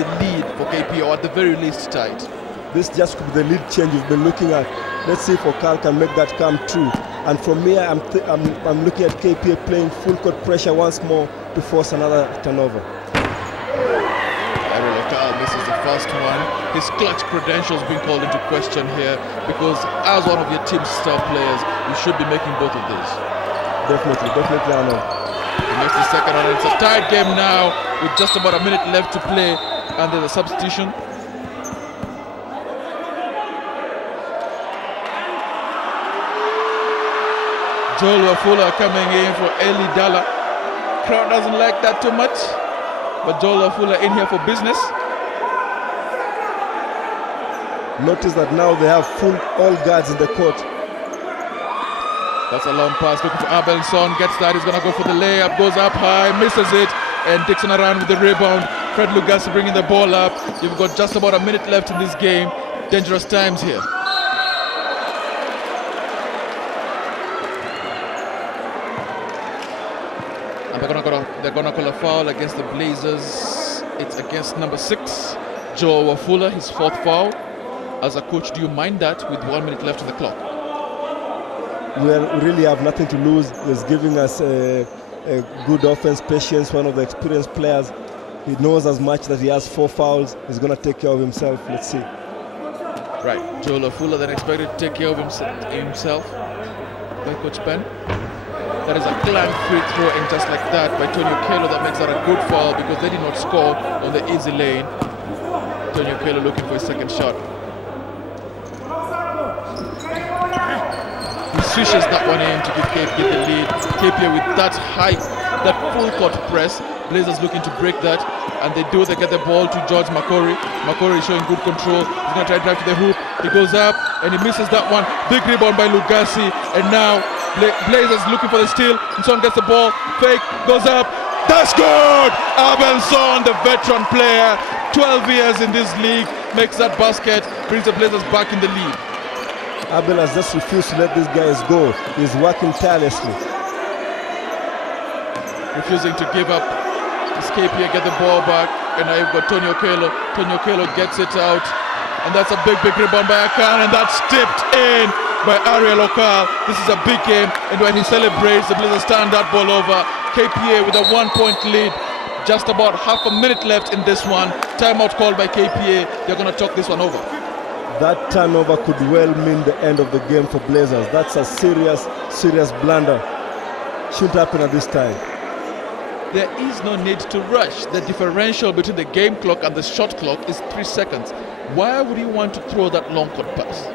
the lead for KP, or at the very least tight. This just could be the lead change you've been looking at. Let's see if Okal can make that come true. And from here, I'm looking at KPA playing full court pressure once more to force another turnover. Okal misses the first one. His clutch credentials being called into question here, because as one of your team's star players, you should be making both of these. Definitely, I know. He makes the second one. It's a tight game now with just about a minute left to play, and there's a substitution. Joel Wafula coming in for Eli Dalla. Crowd doesn't like that too much, but Joel Wafula in here for business. Notice that now they have all guards in the court. That's a long pass, looking for Abelson, gets that, he's gonna go for the layup, goes up high, misses it, and Dixon around with the rebound. Fred Lugasi bringing the ball up. You've got just about a minute left in this game. Dangerous times here. And they're gonna call a foul against the Blazers. It's against number 6, Joe Wafula, his 4th foul. As a coach, do you mind that with 1 minute left on the clock? We really have nothing to lose. He's giving us a good offense, patience, one of the experienced players. He knows as much that he has 4 fouls. He's going to take care of himself. Let's see. Right, Joel Afula then expected to take care of himself by Coach Ben. That is a clank free throw, and just like that by Tonio Kelo, that makes that a good foul because they did not score on the easy lane. Tonio Kelo looking for his second shot. He swishes that one in to give KPA the lead. KPA with that high, that full court press. Blazers looking to break that, and they do. They get the ball to George Makori. Makori showing good control. He's going to try to drive to the hoop. He goes up and he misses that one. Big rebound by Lugasi, and now Blazers looking for the steal. And Son gets the ball. Fake goes up. That's good. Abelson, the veteran player, 12 years in this league, makes that basket, brings the Blazers back in the lead. Abel has just refused to let these guys go. He's working tirelessly. Refusing to give up. KPA get the ball back, and now you've got Tonio Kelo. Tonio Kelo gets it out, and that's a big rebound by Akan, and that's tipped in by Ariel Okal. This is a big game, and when he celebrates, the Blazers turn that ball over. KPA with a 1-point lead. Just about half a minute left in this one. Timeout called by KPA. They're going to talk this one over. That turnover could well mean the end of the game for Blazers. That's a serious blunder. Shouldn't happen at this time. There is no need to rush. The differential between the game clock and the shot clock is 3 seconds. Why would you want to throw that long court pass?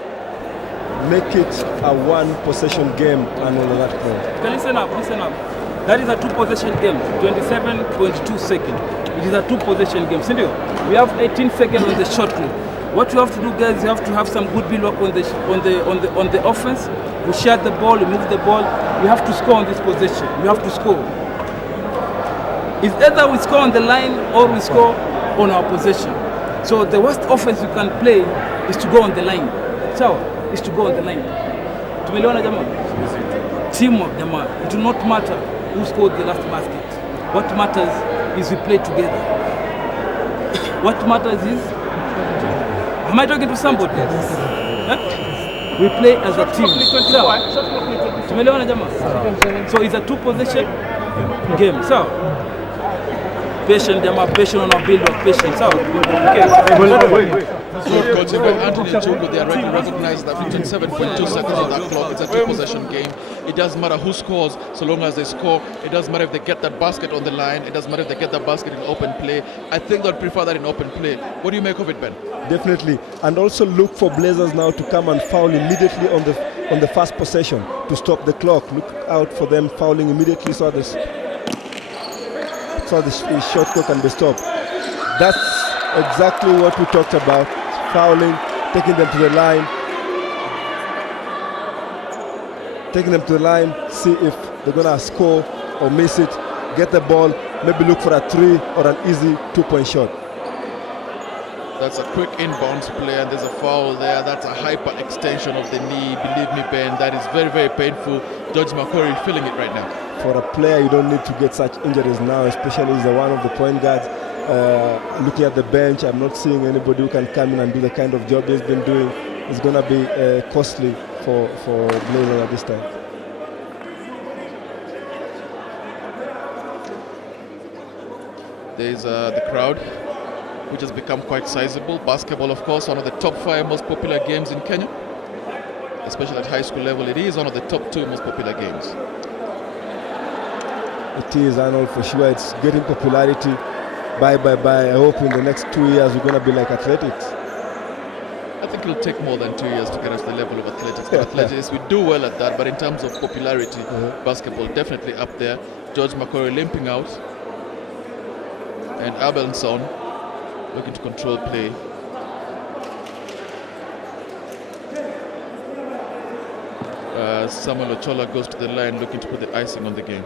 Make it a 1-possession game and all of that. Okay, listen up. That is a 2-possession game, 27.2 seconds. It is a 2-possession game. Cindy, we have 18 seconds on the shot clock. What you have to do, guys, you have to have some good build work on the offense. We share the ball, we move the ball. You have to score on this possession. You have to score. It's either we score on the line or we score on our possession. So the worst offense you can play is to go on the line. So, is to go on the line. Tumeliona jamaa? Teamwork jamaa. It will not matter who scored the last basket. What matters is we play together. What matters is, am I talking to somebody? Huh? We play as a team. Tumeliona jamaa? So it's a 2-possession game. So patient, they are patient on our build of patience. So, okay. Good coaching by Anthony Njugu. They already recognize that 57.2 seconds on that clock. It's a 2-possession game. It doesn't matter who scores, so long as they score. It doesn't matter if they get that basket on the line. It doesn't matter if they get that basket in open play. I think they'd prefer that in open play. What do you make of it, Ben? Definitely, and also look for Blazers now to come and foul immediately on the first possession to stop the clock. Look out for them fouling immediately so the shot clock can be stopped. That's exactly what we talked about. Fouling, taking them to the line, see if they're gonna score or miss it, get the ball, maybe look for a 3 or an easy 2-point shot. That's a quick inbounds play, and there's a foul there. That's a hyper extension of the knee. Believe me, Ben, that is very painful. George Makori feeling it right now. For a player, you don't need to get such injuries now, especially as one of the point guards. Looking at the bench, I'm not seeing anybody who can come in and do the kind of job he's been doing. It's going to be costly for Blazers at this time. There's the crowd, which has become quite sizable. Basketball, of course, one of the top 5 most popular games in Kenya, especially at high school level. It is one of the top 2 most popular games. It is, Arnold, for sure. It's getting popularity. Bye. I hope in the next 2 years we're going to be like athletics. I think it'll take more than 2 years to get us to the level of athletics. But athletics, we do well at that, but in terms of popularity, basketball definitely up there. George McCory limping out. And Abelson looking to control play. Samuel Ochola goes to the line looking to put the icing on the game.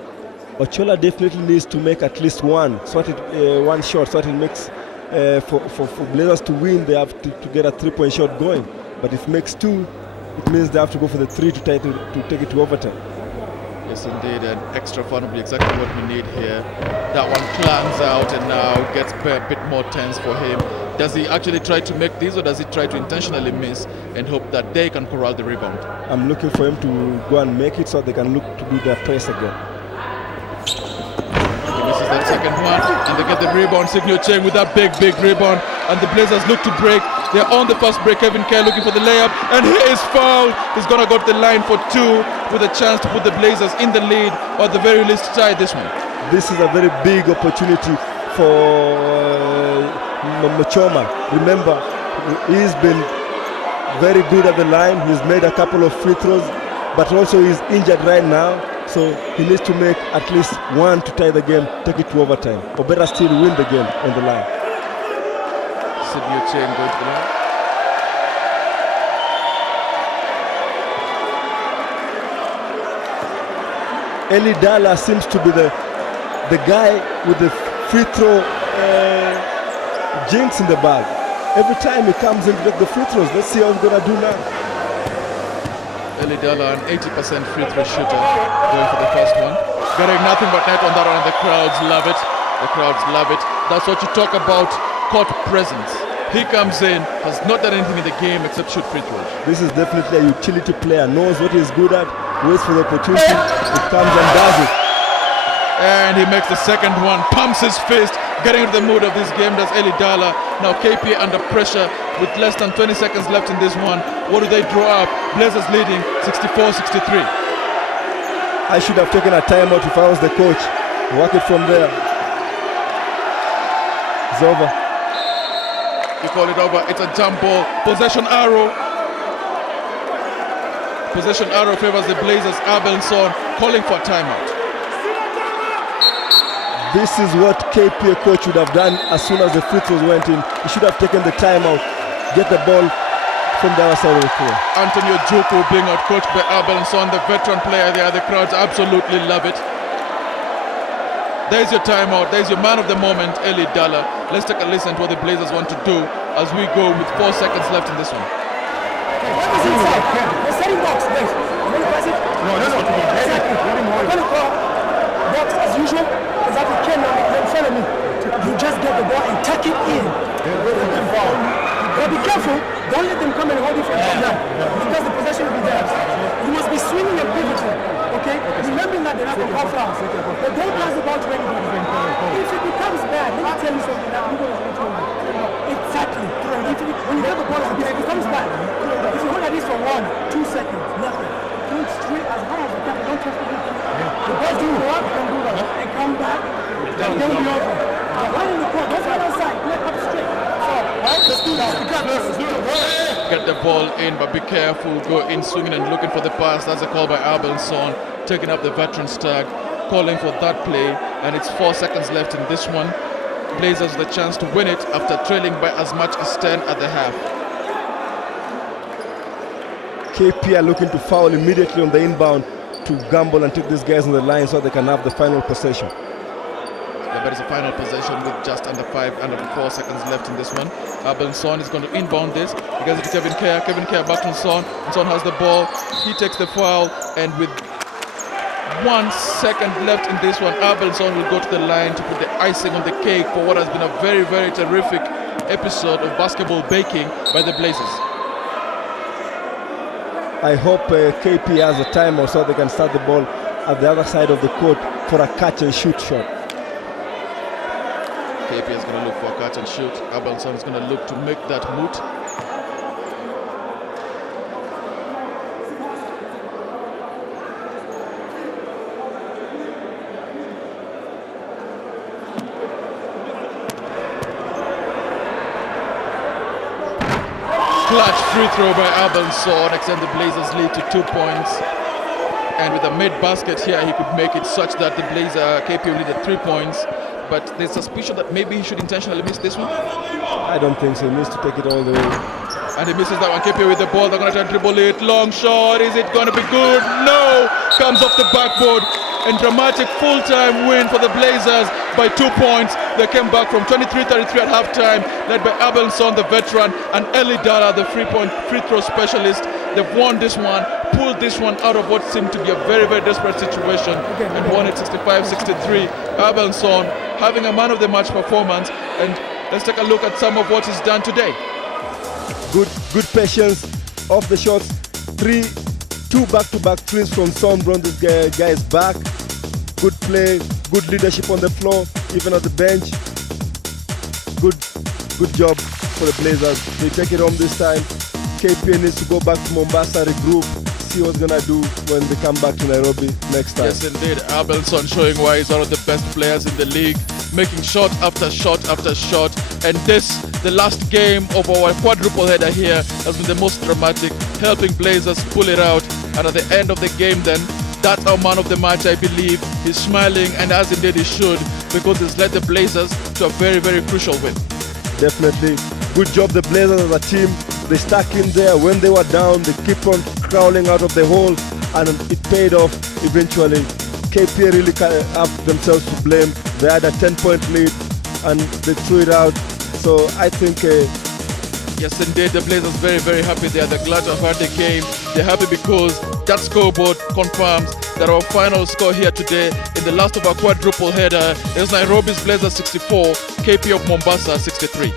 Ochola definitely needs to make at least one shot, so it makes for Blazers to win. They have to get a 3-point shot going. But if makes 2, it means they have to go for the 3 to take it to overtime. Yes, indeed, and extra fun will be exactly what we need here. That one clangs out and now gets a bit more tense for him. Does he actually try to make these, or does he try to intentionally miss and hope that they can corral the rebound? I'm looking for him to go and make it so they can look to do their press again. He misses that second one, and they get the rebound. Signal Cheng with that big rebound, and the Blazers look to break. They're on the fast break. Kevin Kerr looking for the layup, and he is fouled. He's gonna go to the line for 2 with a chance to put the Blazers in the lead, or at the very least tie this one. This is a very big opportunity for Machoma. Remember, he's been very good at the line. He's made a couple of free throws, but also he's injured right now. So he needs to make at least 1 to tie the game, take it to overtime, or better still win the game on the line. Signal Cheng going to the line. Eli Dalla seems to be the guy with the free throw jinx in the bag. Every time he comes in to get the free throws, let's see how he's going to do now. Eli Dalla, an 80% free throw shooter, going for the first one. Getting nothing but net on that one, and the crowds love it. The crowds love it. That's what you talk about, court presence. He comes in, has not done anything in the game except shoot free throws. This is definitely a utility player, knows what he's good at, waits for the opportunity, he comes and does it. And he makes the second one, pumps his fist, getting into the mood of this game. Does Eli Dalla. Now KPA under pressure with less than 20 seconds left in this one. What do they draw up? Blazers leading 64-63. I should have taken a timeout if I was the coach. Work it from there. It's over. You call it over. It's a jump ball. Possession arrow. Possession arrow favors the Blazers. Abelson calling for a timeout. This is what KPA coach would have done as soon as the free throws went in. He should have taken the timeout, get the ball from the other side of the floor. Antonio Juku being outcoached by Abelson, the veteran player there. The crowds absolutely love it. There's your timeout. There's your man of the moment, Eli Dalla. Let's take a listen to what the Blazers want to do as we go with 4 seconds left in this one. What is inside? We're setting box, guys. You want to pass it? No. Exactly. I'm going to call box as usual. Exactly. Ken, in front of me. You just get the ball and tuck it in. But be careful. Don't let them come and hold you from now. Because the possession will be there. You must be swinging and pivoting. Okay? Remembering that they're not going to call fouls. But don't pass the ball to anybody. If it becomes bad, let me tell you something that I'm going to tell you. Exactly. When you get the ball, if it becomes bad, if you hold at least for 1, 2 seconds, nothing. Don't straight as hard as you can. Don't touch the ball. The ball do what? Don't do that. And come back. And then be over. Right in the court. Don't stand outside. Play up straight. So, right? Let's do that. Get the ball in, but be careful. Go in swinging and looking for the pass. That's a call by Abelson, taking up the veteran's tag, calling for that play, and it's 4 seconds left in this one. Blazers the chance to win it after trailing by as much as 10 at the half. KP are looking to foul immediately on the inbound to gamble and take these guys on the line so they can have the final possession. Yeah, but it's a final possession with just under 4 seconds left in this one. Abelson is going to inbound this. He gives it to Kevin Kerr. Kevin Kerr back to Son. Son has the ball. He takes the foul, and with 1 second left in this one. Abelson will go to the line to put the icing on the cake for what has been a very, very terrific episode of basketball baking by the Blazers. I hope KP has a timeout so they can start the ball at the other side of the court for a catch and shoot shot. KP is going to look for a catch and shoot. Abelson is going to look to make that moot. Clutch free throw by Abelson extend the Blazers lead to 2 points. And with a made basket here, he could make it such that the Blazer KP will lead at 3 points. But there's suspicion that maybe he should intentionally miss this one. I don't think so. He needs to take it all the way. And he misses that one. KP with the ball. They're going to try and dribble it. Long shot. Is it going to be good? No! Comes off the backboard. And dramatic full-time win for the Blazers by 2 points. They came back from 23-33 at halftime, led by Abelson, the veteran, and Eli Dara, the free throw specialist. They've won this one, pulled this one out of what seemed to be a very, very desperate situation, and won it 65-63. Abelson having a man of the match performance. And let's take a look at some of what he's done today. Good patience off the shots. 2 back-to-back threes from Son brought this guy's back. Good play, good leadership on the floor, even at the bench. Good job for the Blazers. They take it home this time. KP needs to go back to Mombasa, regroup, see what's gonna do when they come back to Nairobi next time. Yes, indeed. Abelson showing why he's one of the best players in the league, making shot after shot after shot. And this, the last game of our quadruple header here, has been the most dramatic, helping Blazers pull it out. And at the end of the game then, that's our man of the match, I believe. He's smiling, and as indeed he should, because he's led the Blazers to a very, very crucial win. Definitely. Good job the Blazers as a team. They stuck in there when they were down. They keep on crawling out of the hole, and it paid off eventually. KP really have themselves to blame. They had a 10-point lead and they threw it out. So I think yes, indeed, the Blazers very, very happy. They are the glad of how they came. They're happy because that scoreboard confirms that our final score here today in the last of our quadruple header is Nairobi's Blazers 64, KP of Mombasa 63.